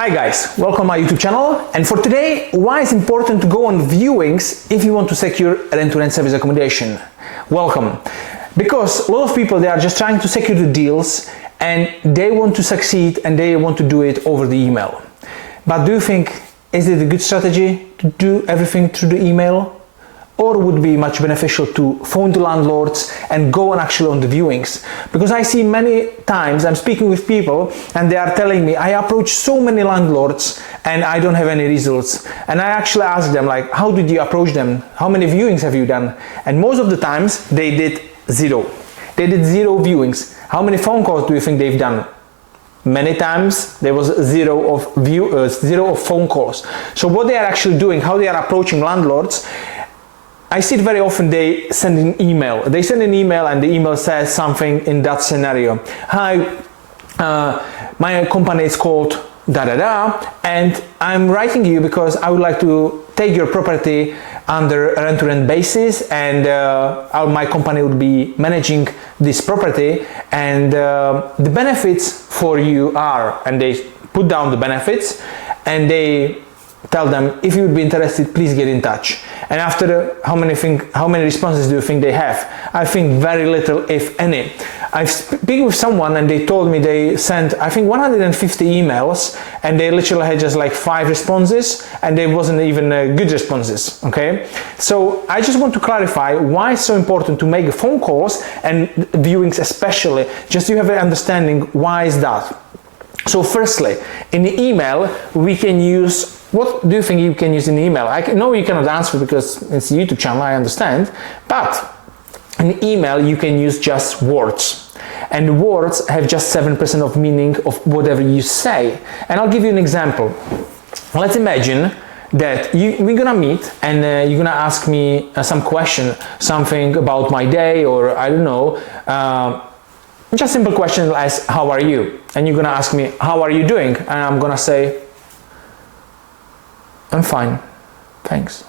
Hi guys, welcome to my YouTube channel, and for today, why it's important to go on viewings if you want to secure rent-to-rent service accommodation. Welcome. Because a lot of people, they are just trying to secure the deals and they want to succeed and they want to do it over the email. But do you think, is it a good strategy to do everything through the email? Or would it be much beneficial to phone the landlords and go and actually on the viewings? Because I see many times, I'm speaking with people and they are telling me, I approach so many landlords and I don't have any results. And I actually ask them, like, how did you approach them? How many viewings have you done? And most of the times they did zero. They did zero viewings. How many phone calls do you think they've done? Many times there was zero of phone calls. So what they are actually doing, how they are approaching landlords, I see it very often. They send an email. They send an email and the email says something in that scenario. Hi, my company is called da-da-da and I'm writing you because I would like to take your property under a rent-to-rent basis, and my company would be managing this property, and the benefits for you are, and they put down the benefits and they tell them, if you would be interested, please get in touch. And after how many responses do you think they have? I think very little, if any. I speak with someone and they told me they sent, I think, 150 emails and they literally had just like 5 responses and they wasn't even good responses, okay? So I just want to clarify why it's so important to make phone calls and viewings especially, just so you have an understanding why is that. So firstly, in the email, we can use, what do you think you can use in email? I know you cannot answer because it's a YouTube channel, I understand, but in email you can use just words. And words have just 7% of meaning of whatever you say. And I'll give you an example. Let's imagine that we're gonna meet and you're gonna ask me some question, something about my day, or I don't know, just simple question as how are you? And you're gonna ask me, how are you doing? And I'm gonna say, I'm fine, thanks.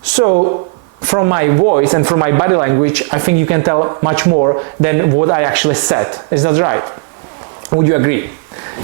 So from my voice and from my body language, I think you can tell much more than what I actually said. Is that right? Would you agree?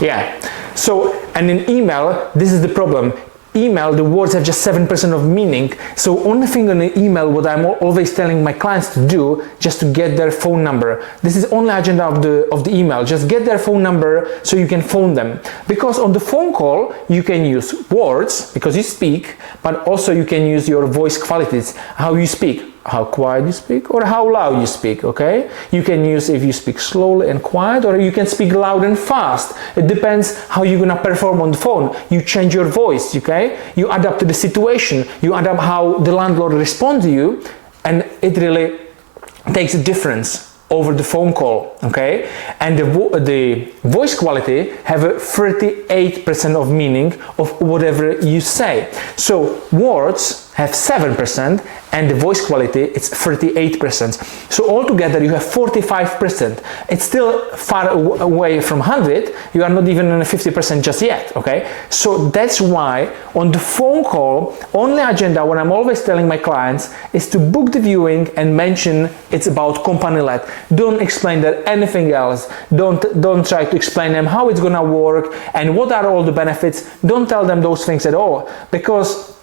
Yeah. So, and in email, this is the problem. Email, the words have just 7% of meaning. So only thing on the email, what I'm always telling my clients to do, just to get their phone number. This is only agenda of the email. Just get their phone number so you can phone them. Because on the phone call, you can use words because you speak, but also you can use your voice qualities, how you speak. How quiet you speak or how loud you speak, okay? You can use if you speak slowly and quiet, or you can speak loud and fast. It depends how you're gonna perform on the phone. You change your voice, okay? You adapt to the situation. You adapt how the landlord responds to you, and it really takes a difference over the phone call, okay? And the voice quality have a 38% of meaning of whatever you say. So words have 7% and the voice quality it's 38%. So altogether you have 45%. It's still far away from 100. You are not even on a 50% just yet, okay? So that's why on the phone call, only agenda, what I'm always telling my clients is to book the viewing and mention it's about company-led. Don't explain that anything else. Don't try to explain them how it's gonna work and what are all the benefits. Don't tell them those things at all, because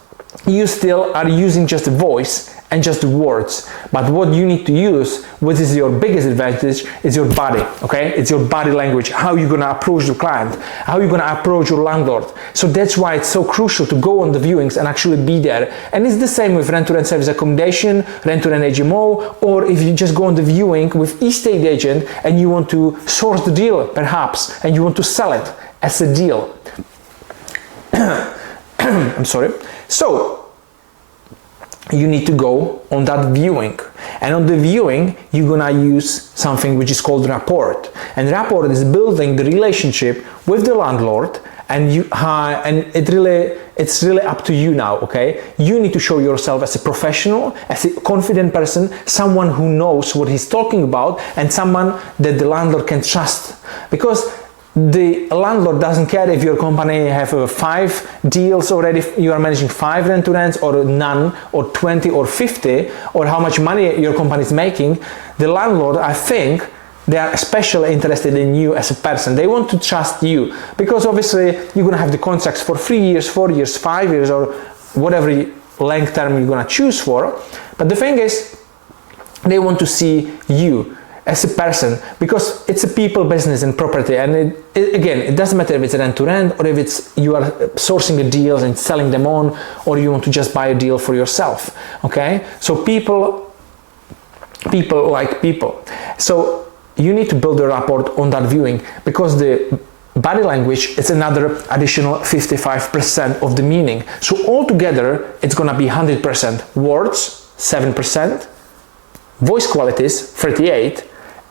you still are using just the voice and just the words. But what you need to use, what is your biggest advantage, is your body, okay? It's your body language, how you're gonna approach the client, how you're gonna approach your landlord. So that's why it's so crucial to go on the viewings and actually be there. And it's the same with rent-to-rent service accommodation, rent-to-rent HMO, or if you just go on the viewing with estate agent and you want to source the deal perhaps, and you want to sell it as a deal. I'm sorry. So you need to go on that viewing, and on the viewing you're gonna use something which is called Rapport, and Rapport is building the relationship with the landlord, and it's really up to you now, okay? You need to show yourself as a professional, as a confident person, someone who knows what he's talking about, and someone that the landlord can trust, because the landlord doesn't care if your company have 5 deals already, you are managing 5 rent-to-rents or none, or 20 or 50, or how much money your company is making. The landlord, I think, they are especially interested in you as a person. They want to trust you because obviously you're going to have the contracts for 3 years, 4 years, 5 years, or whatever length term you're going to choose for. But the thing is, they want to see you as a person, because it's a people business in property, and again, it doesn't matter if it's rent to rent or if it's you are sourcing the deals and selling them on, or you want to just buy a deal for yourself. Okay, so people like people. So you need to build a rapport on that viewing, because the body language is another additional 55% of the meaning. So altogether, it's gonna be 100%. Words 7%, voice qualities 38%,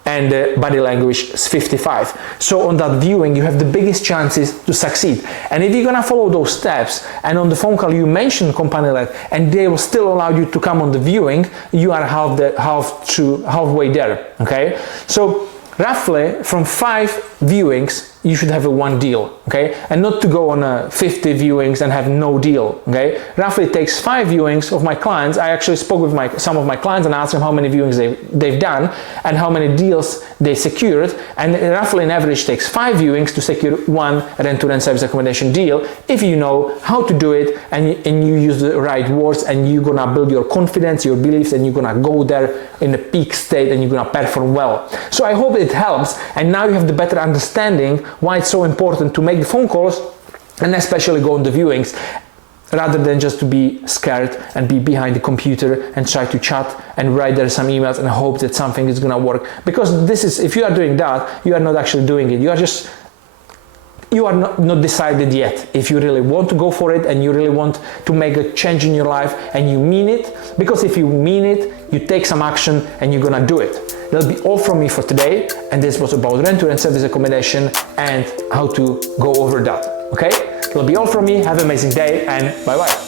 and body language is 55%. So on that viewing, you have the biggest chances to succeed. And if you're gonna follow those steps, and on the phone call you mention company let, and they will still allow you to come on the viewing, you are halfway there. Okay, so roughly from 5 viewings you should have a 1 deal, okay, and not to go on 50 viewings and have no deal. Okay, roughly it takes 5 viewings of my clients. I actually spoke with some of my clients and asked them how many viewings they've done and how many deals they secured, and roughly an average takes 5 viewings to secure 1 rent-to-rent service accommodation deal, if you know how to do it and you use the right words, and you're gonna build your confidence, your beliefs, and you're gonna go there in a peak state and you're gonna perform well. So I hope it helps, and now you have the better understanding why it's so important to make the phone calls and especially go on the viewings, rather than just to be scared and be behind the computer and try to chat and write there some emails and hope that something is gonna work. Because this is, if you are doing that, you are not actually doing it. You are not decided yet if you really want to go for it and you really want to make a change in your life and you mean it. Because if you mean it, you take some action and you're gonna do it. That'll be all from me for today, and this was about rent-to-rent service accommodation and how to go over that. Okay, that'll be all from me. Have an amazing day, and bye bye.